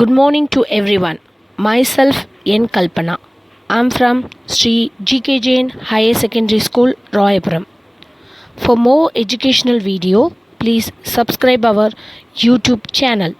Good morning to everyone. Myself N.Kalpna. I am from G.K.Jain Higher Secondary School, Royapuram. For more educational video, please subscribe our YouTube channel.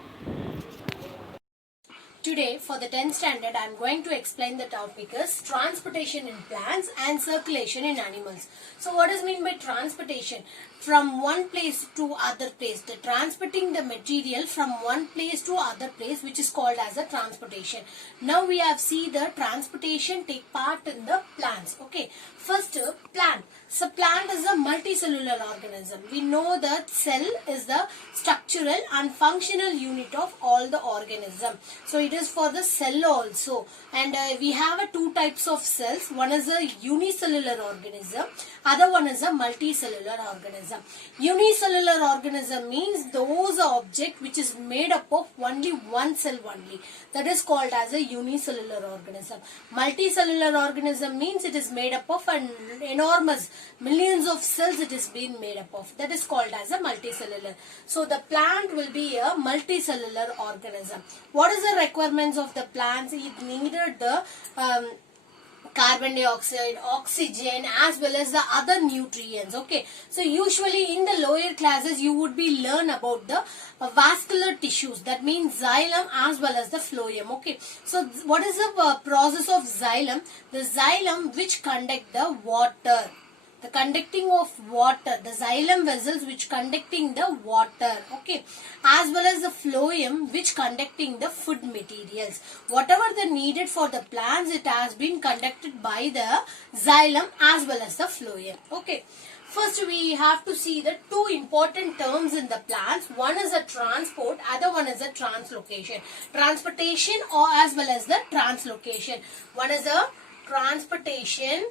Today for the 10th standard I am going to explain the topic is transportation in plants and circulation in animals. So what is mean by transportation? From one place to other place. The transporting the material from one place to other place, which is called as a transportation. Now we have seen the transportation take part in the plants. Okay. First plant. So plant is a multicellular organism. We know that cell is the structural and functional unit of all the organism. So it is for the cell also. And we have two types of cells. One is a unicellular organism. Other one is a multicellular organism. Unicellular organism means those object which is made up of only one cell only. That is called as a unicellular organism. Multicellular organism means it is made up of an enormous millions of cells it is being made up of. That is called as a multicellular. So the plant will be a multicellular organism. What is the requirements of the plants? It needed the carbon dioxide, oxygen as well as the other nutrients. Okay. So usually in the lower classes you would be learn about the vascular tissues. That means xylem as well as the phloem. Okay. So what is the process of xylem? The xylem which conduct the water. The conducting of water, the xylem vessels which conducting the water, okay, as well as the phloem which conducting the food materials. Whatever the needed for the plants, it has been conducted by the xylem as well as the phloem, okay. First we have to see the two important terms in the plants. One is a transport, other one is a translocation. Transportation or as well as the translocation. One is a transportation.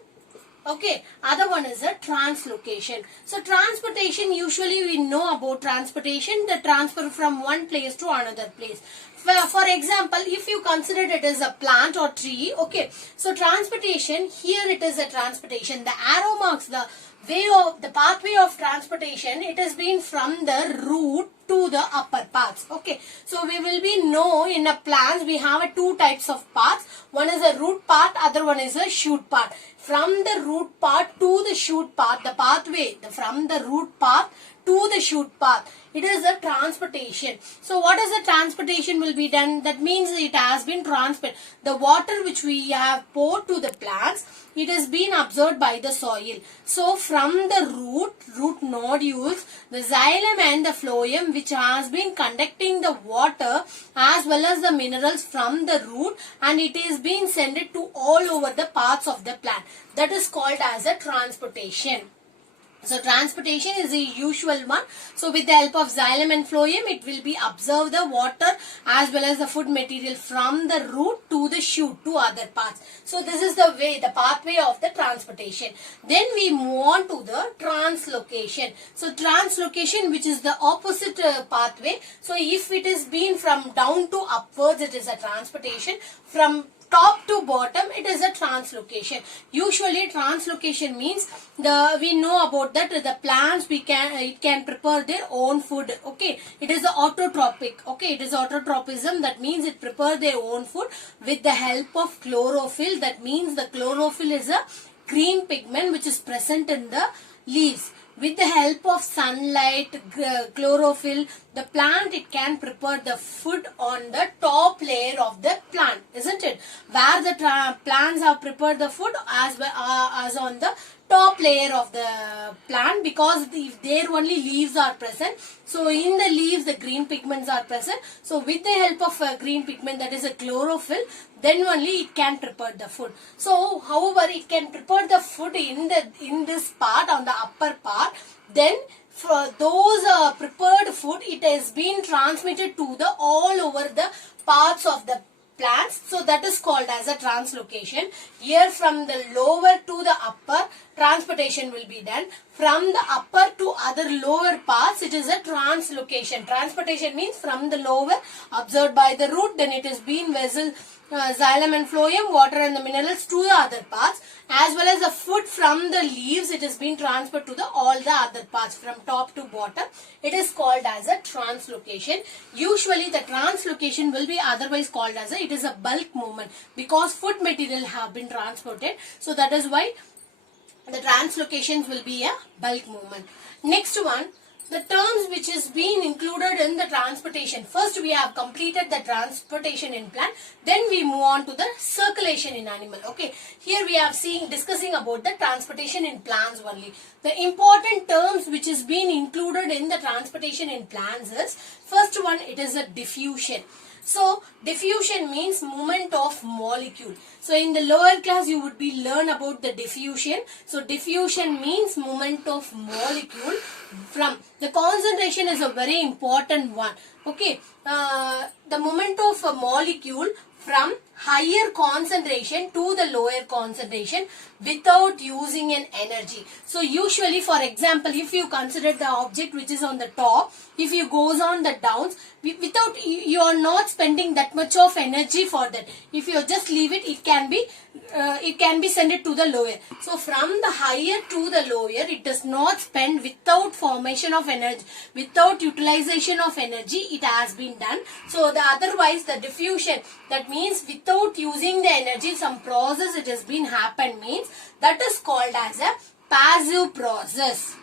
Okay, other one is a translocation. So transportation, usually we know about transportation, the transfer from one place to another place. For example, if you consider it as a plant or tree, okay, so transportation, here it is a transportation. The arrow marks the way of the pathway of transportation. It has been from the root to the upper parts. Okay, so we will be know in a plants we have two types of parts. One is a root part, other one is a shoot part. From the root part to the shoot part, the pathway from the root path to the shoot path, it is a transportation. So what is the transportation will be done? That means it has been transferred. The water which we have poured to the plants, it has been absorbed by the soil. So from the root nodules, the xylem and the phloem which has been conducting the water as well as the minerals from the root, and it is being sent to all over the parts of the plant. That is called as a transportation. So transportation is the usual one. So with the help of xylem and phloem, it will be absorb the water as well as the food material from the root to the shoot to other parts. So this is the way, the pathway of the transportation. Then we move on to the translocation. So translocation, which is the opposite pathway. So if it is been from down to upwards, it is a transportation. From top to bottom, it is a translocation. Usually translocation means we know about that the plants it can prepare their own food. Okay, it is the autotrophic. Okay, it is autotropism. That means it prepare their own food with the help of chlorophyll. That means the chlorophyll is a green pigment which is present in the leaves. With the help of sunlight, chlorophyll, the plant, it can prepare the food on the top layer of the plant, isn't it? Where the plants have prepared the food as on the top layer of the plant, because there only leaves are present. So in the leaves the green pigments are present. So with the help of green pigment, that is a chlorophyll, then only it can prepare the food. So however it can prepare the food in this part, on the upper part. Then for those prepared food, it has been transmitted to the all over the parts of the plants. So that is called as a translocation. Here from the lower to the upper, transportation will be done. From the upper to other lower parts, it is a translocation. Transportation means from the lower observed by the root, then it is being vessel, xylem and phloem, water and the minerals to the other parts, as well as the food from the leaves, it is being transferred to the all the other parts from top to bottom. It is called as a translocation. Usually the translocation will be otherwise called as it is a bulk movement, because food material have been transported. So that is why the translocations will be a bulk movement. Next one, the terms which is being included in the transportation. First we have completed the transportation in plant, then we move on to the circulation in animal. Okay, here we have discussing about the transportation in plants only. The important terms which is being included in the transportation in plants is, first one, it is a diffusion. So diffusion means movement of molecule. So in the lower class you would be learn about the diffusion. So diffusion means movement of molecule from the concentration is a very important one. Okay, the movement of a molecule from higher concentration to the lower concentration without using an energy. So usually, for example, if you consider the object which is on the top, if you goes on the downs, without you are not spending that much of energy for that. If you just leave it, it can be sent it to the lower. So from the higher to the lower, it does not spend without formation of energy, without utilization of energy. It has been done. So the otherwise the diffusion, that means without using the energy, some process it has been happened, means that is called as a passive process.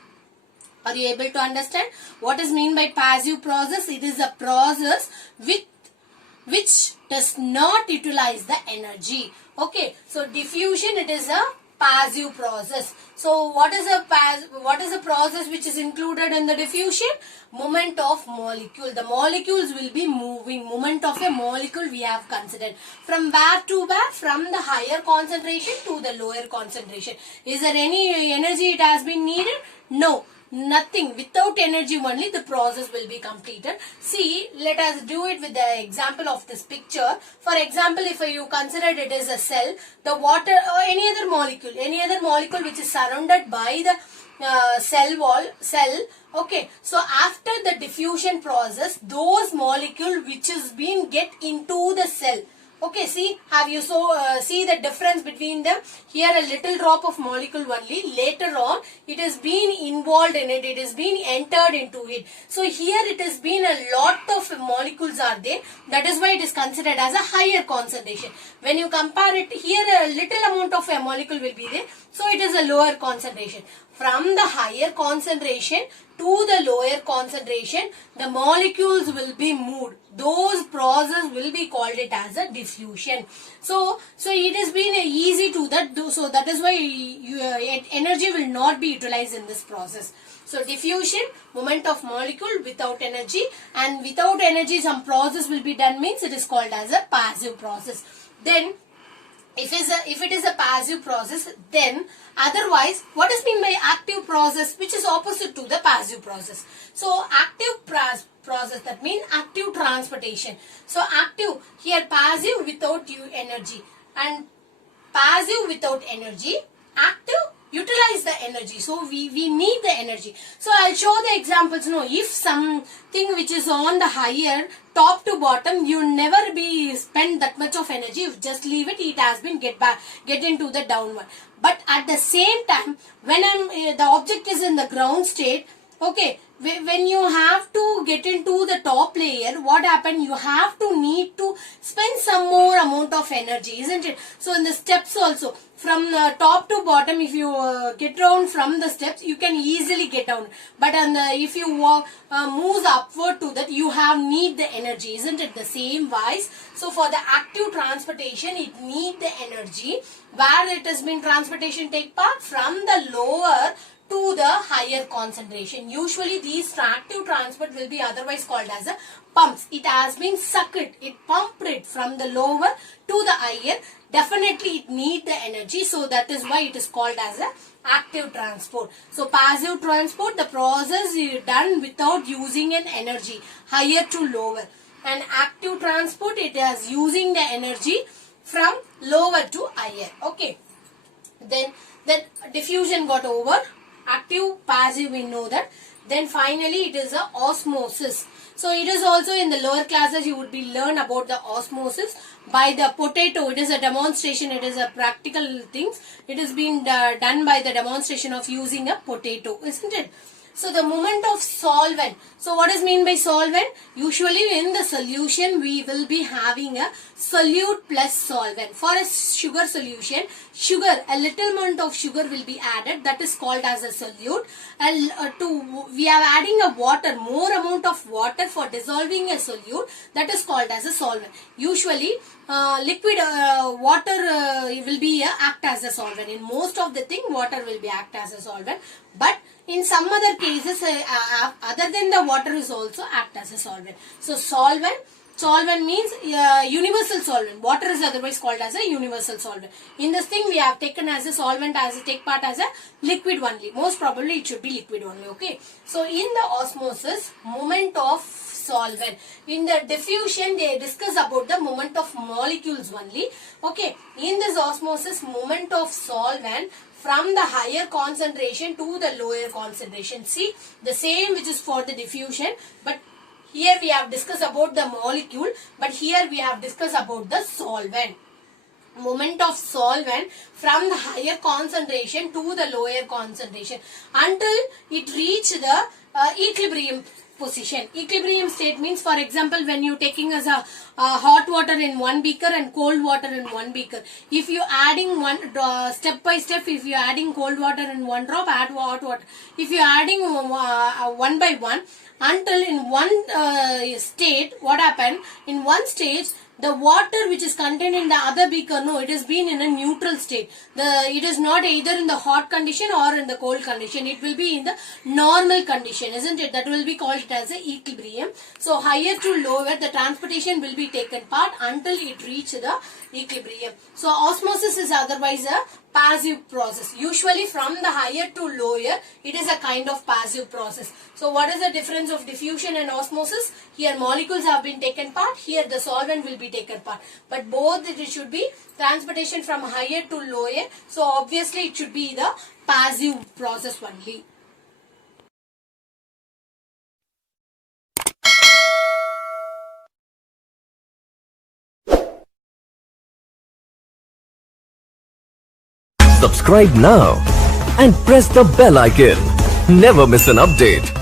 Are you able to understand what is mean by passive process? It is a process which does not utilize the energy. Okay, so diffusion, it is a passive process. So what is a process which is included in the diffusion? Movement of molecule. The molecules will be moving. Movement of a molecule we have considered. From where to where? From the higher concentration to the lower concentration. Is there any energy it has been needed? No. Nothing. Without energy only the process will be completed. See, let us do it with the example of this picture. For example, if you consider it as a cell, the water or any other molecule which is surrounded by the cell. Okay, so after the diffusion process, those molecules which is being get into the cell. Okay, see, have you see the difference between them? Here a little drop of molecule only. Later on, it has been involved in it. It has been entered into it. So here it has been a lot of molecules are there. That is why it is considered as a higher concentration. When you compare it, here a little amount of a molecule will be there. So it is a lower concentration. From the higher concentration to the lower concentration, the molecules will be moved. Those process will be called it as a diffusion. So it has been easy to that do. So that is why energy will not be utilized in this process. So diffusion, movement of molecule without energy, and without energy some process will be done, means it is called as a passive process. Then if it is a passive process, then otherwise what is mean by active process, which is opposite to the passive process. So active process, that means active transportation. So active, here passive without energy, and passive without energy. Active, utilize the energy. So we need the energy. So I'll show the examples. No, if something which is on the higher top to bottom, you never be spend that much of energy. If just leave it, it has been get into the downward. But at the same time, when the object is in the ground state, okay, when you have to get into the top layer, what happened? You have to need to spend some more amount of energy, isn't it? So in the steps also, from the top to bottom, if you get down from the steps, you can easily get down. But if you move upward to that, you have need the energy, isn't it? The same wise. So for the active transportation, it need the energy. Where it has been transportation take part? From the lower to the higher concentration. Usually these active transport will be otherwise called as a pumps. It has been sucked, it pumped it from the lower to the higher. Definitely it need the energy, so that is why it is called as a active transport. So passive transport, the process is done without using an energy, higher to lower. And active transport, it is using the energy from lower to higher. Okay. Then Then diffusion got over. Active, passive, we know that. Then finally it is a osmosis. So it is also in the lower classes you would be learn about the osmosis by the potato. It is a demonstration. It is a practical things. It is being done by the demonstration of using a potato, isn't it? So the movement of solvent. So what is mean by solvent? Usually in the solution we will be having a solute plus solvent. For a sugar solution, a little amount of sugar will be added, that is called as a solute. And we are adding a water, more amount of water for dissolving a solute, that is called as a solvent. Usually liquid water will be act as a solvent. In most of the thing water will be act as a solvent, but in some other cases other than the water is also act as a solvent. So solvent means universal solvent. Water is otherwise called as a universal solvent. In this thing we have taken as a solvent, take part as a liquid only. Most probably it should be liquid only. Okay. So in the osmosis, movement of solvent. In the diffusion they discuss about the movement of molecules only. Okay. In this osmosis, movement of solvent from the higher concentration to the lower concentration. See, the same which is for the diffusion, but here we have discussed about the molecule, but here we have discussed about the solvent. Movement of solvent from the higher concentration to the lower concentration until it reach the equilibrium position. Equilibrium state means, for example, when you taking as a hot water in one beaker and cold water in one beaker. If you adding one step by step, if you adding cold water in one drop, add hot water. If you adding one by one, until in one state, what happened? In one stage, the water which is contained in the other beaker, no, it has been in a neutral state. It is not either in the hot condition or in the cold condition. It will be in the normal condition, isn't it? That will be called as a equilibrium. So higher to lower, the transportation will be taken part until it reach the equilibrium. So osmosis is otherwise a passive process. Usually from the higher to lower, it is a kind of passive process. So what is the difference of diffusion and osmosis? Here molecules have been taken part, here the solvent will be taken part. But both it should be transportation from higher to lower. So obviously it should be the passive process only. Subscribe now and press the bell icon. Never miss an update.